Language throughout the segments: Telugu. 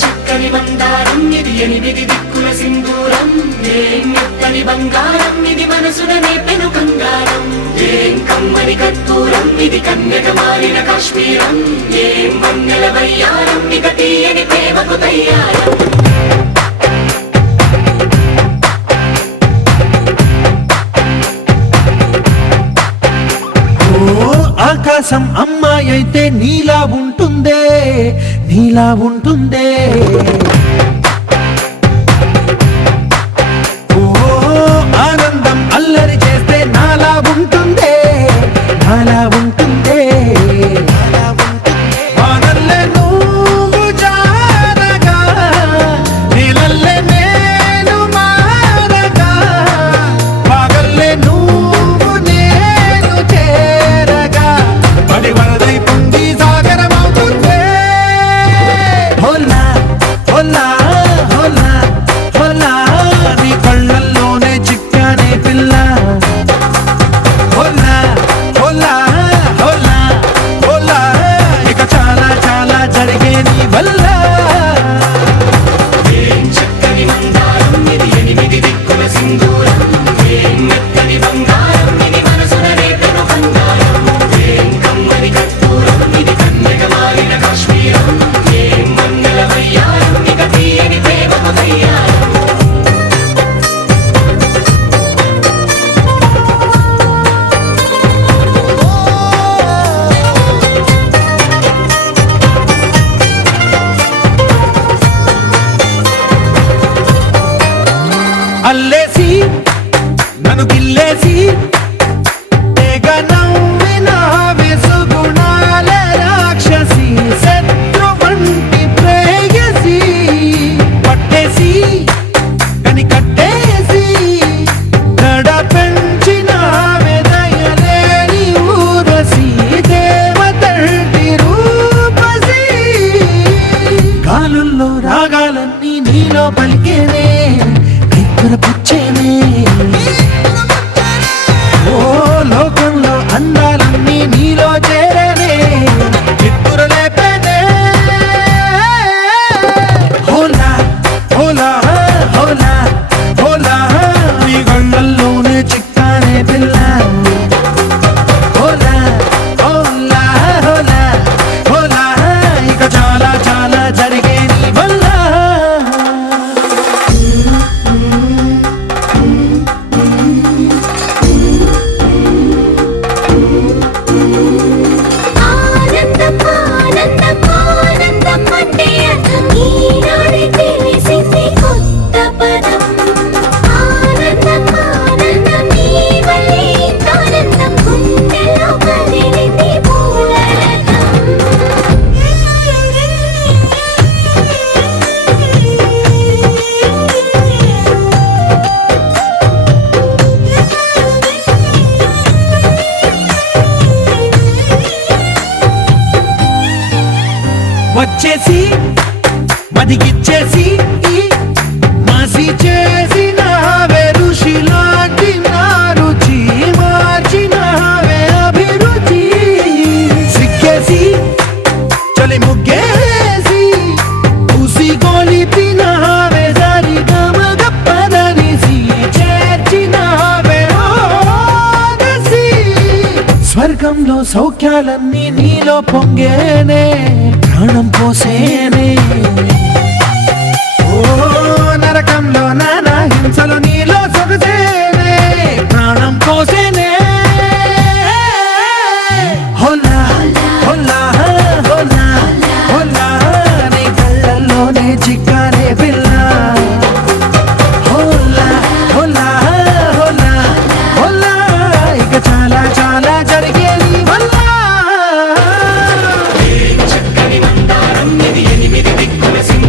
చక్కని బంగారం ఇది ఎనిమిది దిక్కుల సింధూరం ఏం మెత్తని బంగారం ఇది మనసులనే పెను కంగారం ఏం కమ్మని కర్పూరం ఇది కన్యక మారిన కాశ్మీరం ఏం వన్నెల వయ్యారం ఇక తీయని ప్రేమకు తయ్యారం ఆకాశం అమ్మాయి అయితే నీలా ఉంటుందే, నీలా ఉంటుందే. ఓ ఆనందం అల్లరి చేస్తే నాలా ఉంటుందే, నాలా ఉంటుందే. వానల్లే నువ్వు జారగా, నీలల్లే నేను మారగా, వాగల్లే నువ్వు నేను చేరగా, పడి వరదై పొంగి సాగరమవుతుందే. హోలా హోలా హోలా హోలా, నీ కళ్ళల్లోనే చిక్కానే పిల్ల. హోలా హోలా హోలా హోలా, ఇక చాలా చాలా జరిగే నీ వల్ల. ఏం చక్కని మందారం ఇది ఎనిమిది దిక్కుల సింధూరం, ఏం మెత్తని బంగారం ఇది మనసున రేపెను బంగారం, ఏం కమ్మని కర్పూరం ఇది కన్నెగా మారిన కాశ్మీరం, ఏం మంగళ వయ్యారం ఇక తీయని ప్రేమకు తయ్యారం. అల్లేసి నన్ను గిల్లేసి తెగ నవ్విన విసుగుణాల రాక్షసి, శత్రు వంటి ప్రేయసి, పట్టేసి కని కట్టేసి నడ పెంచిన దయలేని ఊరసి, దేవతంటి రూపసి. గాలుల్లో రాగాలన్నీ నీలో పలికేనే, పుచ్చేనే. ఓ లోకంలో అందాలన్నీ నీలో చేరనే, చిత్తుర లేపేనే. హోలా హోలా హోలా హోలా, నీ గంగల్లోనే చిక్కానే పిల్ల. హోలా హోలా హోలా హోలా, ఇక చాలా చాలా జరిగే నీ వల్ల. ఆనందం ఆనందం ఆనందం అంటే అర్థం ఈనాడే తెలిసింది కొత్త పదం. ఆనందం ఆనందం నీ వల్లే ఆనందం, గుండెలో కదిలింది పూలరథం. వచ్చేసి మదిగిచ్చేసి మాసి చేసిన ఋషిలాంటి నా రుచి మార్చిన అభిరుచి. సిక్కేసి చలి ముగ్గేసి ఉసి గొలిపిన సరి గమగ పదనిసి, చేర్చిన స్వర్గంలో సౌఖ్యాలన్నీ నీలో పొంగేనే, ప్రాణం పోసేనే. ఓ నరకంలో నానా హింసలు నీలో సొగసేనే, ప్రాణం పోసేనే. హోలా హోలా హోలా హోలా, నీ కళ్ళల్లోనే చిక్కానే పిల్ల. హోలా హోలా హోలా హోలా, ఇక చాలా చాలా జరిగే నీ వల్ల. ఏం చక్కని మందారం ఇది ఎనిమిది దిక్కుల సింధూరం.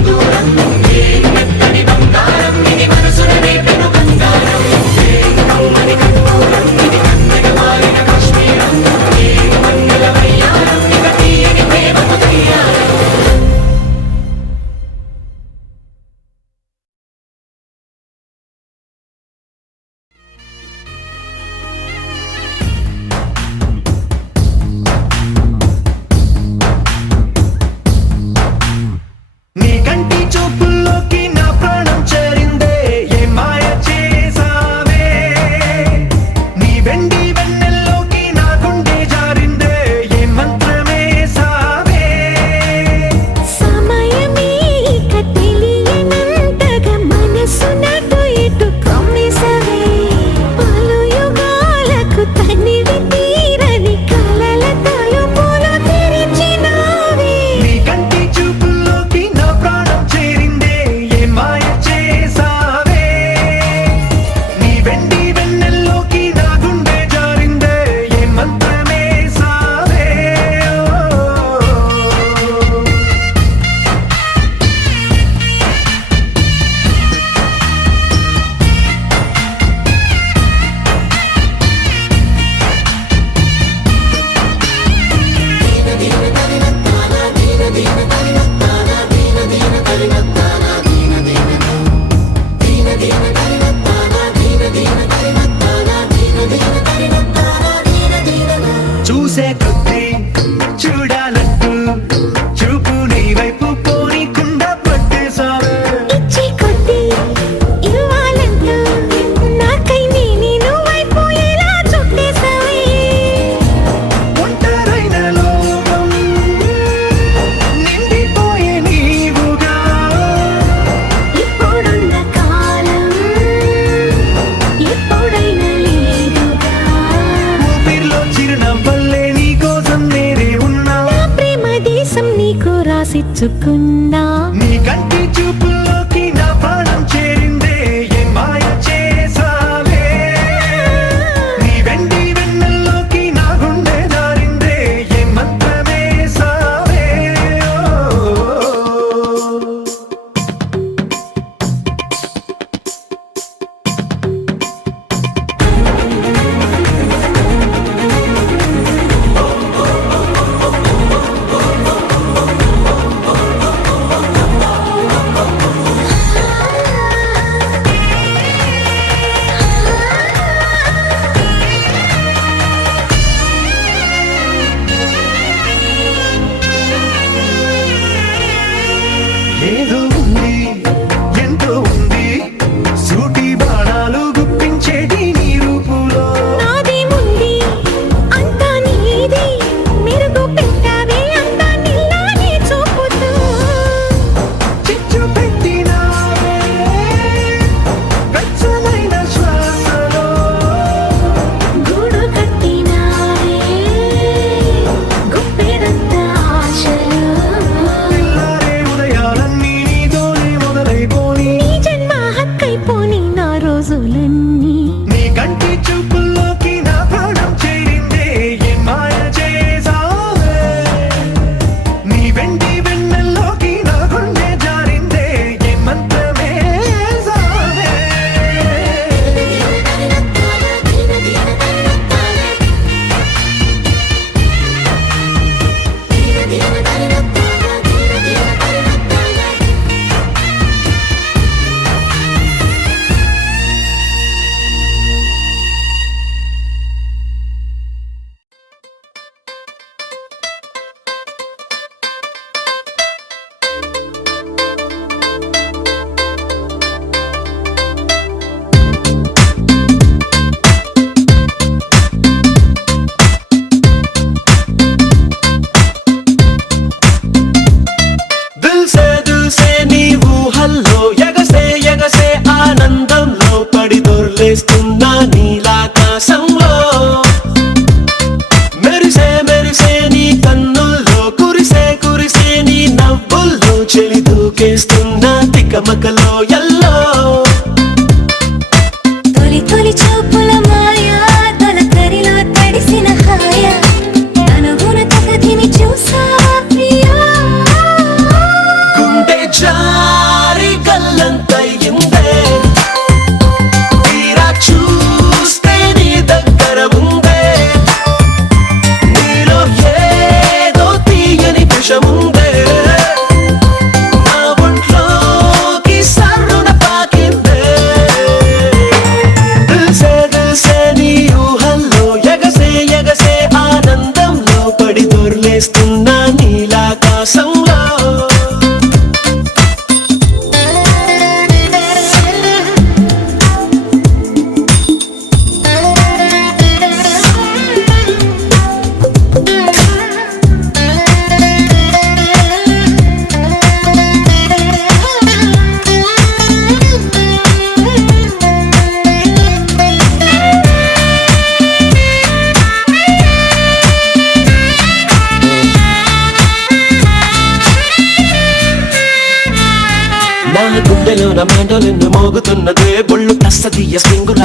చూసే కొద్దీ చూడాలంటూ చూపు నీ వైపు పోనీకుండా పట్టేశావే. ఇచ్చే కొద్దీ ఇవ్వాలంటూ నాకై నేను వైపు ఎలా చుట్టేశావే. ఒంటరైన లోకం నిండిపోయే నీవుగా. ఇప్పుడున్న కాలం ఎప్పుడైనా లేదుగా. ఊపిరిలో చిరునవ్వల్లే నీ కోసం నేనే ఉన్నా. నా ప్రేమ దేశం నీకు రాసిచ్చుకున్నా. నీ కంటి చూపుల్లోకి నా ప్రాణం చేరిందే, ఏ మాయ చేసావే. నీ వెండి వెన్నెల్లోకి నా గుండె జారిందే, ఏ మంత్రమేసావే. ఏదో ఉంది, ఎంతో ఉంది, సూటి బాణాలు గుప్పించేటి నీ రూపులో. నాదేముంది అంతా నీది, మెరుగు పెట్టావే అంతా నీలానే చూపుతూ. చిచ్చు పెట్టినావే వెచ్చనైన శ్వాసలో. గూడు కట్టినావే గుప్పెడంత ఆశలు. తెల్లారే ఉదయాలన్నీ నీతోనే మొదలైపోని. నీ జన్మ హక్కైపోని నా రోజులన్నీ. నీ కంటి చూపుల్లోకి నా ప్రాణం చేరిందే, ఏ మాయ చేసావే. నీ వెండి వెన్నెల్లోకి నా గుండె జారిందే, ఏ మంత్రమేసావే. దిల్సే నీ ఊహల్లో ఎగసే ఎగసే ఆనందంలో పడి దొర్లేస్తున్నా నీలాకాశంలో. మెరిసే మెరిసే నీ కన్నుల్లో కురిసే కురిసే నీ నవ్వుల్లో చెలి దూకేస్తున్నా తికమకలో ఎల్లో. తొలి తొలి చూపుల మాయా తొలకరిలో తడిసిన హాయ అనుగుణ తగదిని చూసావా ప్రియా. గుండె జారి గల్లంతయిందే, తీరా చూస్తే నీ దగ్గర ఉందే. నీలో ఏదో తీయని విషముందే, నా ఒంట్లోకి సర్రున పాకిందే. దిల్సే నీ ఊహల్లో ఎగసే ఎగసే ఆనందంలో పడి దొర్లేస్తున్నా నీలాకాశంలో. నా గుండెలో నా మెండోలిన్ను మోగుతున్నదే, బొళ్ళు కస్తదీయ సింగుల